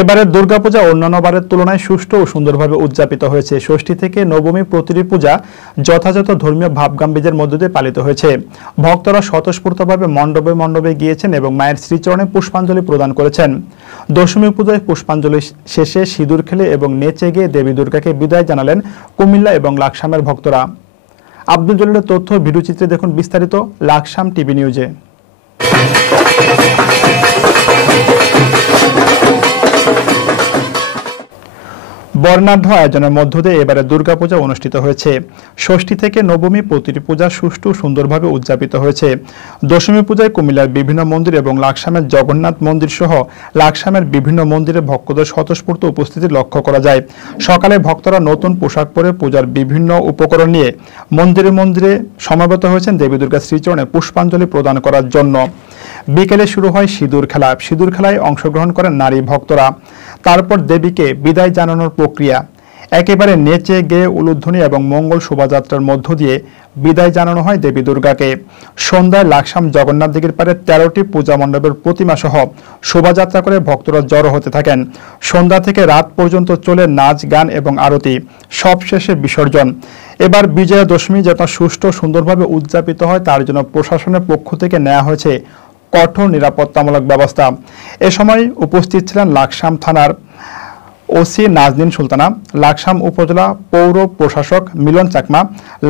এবারের দুর্গাপূজা অন্যান্য বারের তুলনায় সুষ্ঠু ও সুন্দরভাবে উদযাপিত হয়েছে। ষষ্ঠী থেকে নবমী প্রতিটি পূজা যথাযথ ধর্মীয় ভাবগাম্ভীর্যের মধ্য দিয়ে পালিত হয়েছে। ভক্তরা স্বতঃস্ফূর্তভাবে মণ্ডপে মণ্ডপে গিয়েছেন এবং মায়ের শ্রীচরণে পুষ্পাঞ্জলি প্রদান করেছেন। দশমী পূজায় পুষ্পাঞ্জলি শেষে সিঁদুর খেলে এবং নেচে গিয়ে দেবী দুর্গাকে বিদায় জানালেন কুমিল্লা এবং লাকসামের ভক্তরা। আব্দুল জলিলের তথ্য ভিডিওচিত্রে দেখুন বিস্তারিত লাকসাম টিভি নিউজে। বর্ণাঢ্য আয়োজনের মধ্য দিয়ে এবারে দুর্গাপূজা অনুষ্ঠিত হয়েছে। ষষ্ঠী থেকে নবমী প্রতিটি পূজা সুষ্ঠু সুন্দরভাবে উদযাপিত হয়েছে। দশমী পূজায় কুমিল্লার বিভিন্ন মন্দির এবং লাকসামের জগন্নাথ মন্দির সহ লাকসামের বিভিন্ন মন্দিরে ভক্তদের স্বতঃস্ফূর্ত উপস্থিতি লক্ষ্য করা যায়। সকালে ভক্তরা নতুন পোশাক পরে পূজার বিভিন্ন উপকরণ নিয়ে মন্দিরে মন্দিরে সমবেত হয়েছেন দেবী দুর্গার শ্রীচরণে পুষ্পাঞ্জলি প্রদান করার জন্য। বিকেলে শুরু হয় সিঁদুর খেলা। সিঁদুর খেলায় অংশগ্রহণ করেন নারী ভক্তরা। তারপর দেবীকে বিদায় জানানোর প্রক্রিয়া। একেবারে নেচে গেয়ে উলুধ্বনি এবং মঙ্গল শোভাযাত্রার মধ্য দিয়ে বিদায় জানানো হয় দেবী দুর্গাকে। সন্ধ্যায় লাকসাম জগন্নাথ দিঘির পাড়ে 13টি পূজা মণ্ডপের প্রতিমা সহ শোভাযাত্রা করে ভক্তরা জড়ো হতে থাকেন। সন্ধ্যা থেকে রাত পর্যন্ত চলে নাচ গান এবং আরতি, সবশেষে বিসর্জন। এবার বিজয়া দশমী যাতে সুষ্ঠু সুন্দরভাবে উদযাপিত হয় তার জন্য প্রশাসনের পক্ষ থেকে নেওয়া হয়েছে কঠোর নিরাপত্তামূলক ব্যবস্থা। এ সময় উপস্থিত ছিলেন লাকসাম থানার ওসি নাজনীন সুলতানা, লাকসাম উপজেলা পৌর প্রশাসক মিলন চাকমা,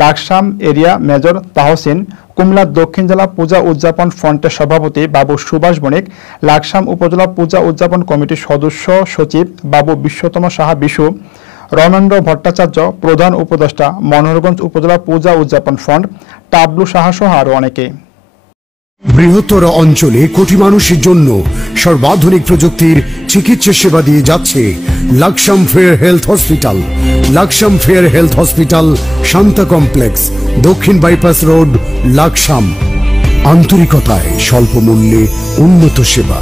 লাকসাম এরিয়া মেজর তাহসিন, কুমিল্লা দক্ষিণ জেলা পূজা উদযাপন ফ্রন্টের সভাপতি বাবু সুভাষ বণিক, লাকসাম উপজেলা পূজা উদযাপন কমিটির সদস্য সচিব বাবু বিশ্বতম সাহা বিশু, রমেন্দ্র ভট্টাচার্য, প্রধান উপদেষ্টা, মনোহরগঞ্জ উপজেলা পূজা উদযাপন ফ্রন্ট, টাবলু সাহা সহ আরো অনেকে। বৃহত্তর অঞ্চলে কোটি মানুষের জন্য সর্বাধুনিক প্রযুক্তির চিকিৎসা সেবা দিয়ে যাচ্ছে Laksam fair health hospital. Laksam fair health hospital, Shanta complex, দক্ষিণ বাইপাস রোড, লাকসাম। আন্তরিকতায় স্বল্প মূল্যে উন্নত সেবা।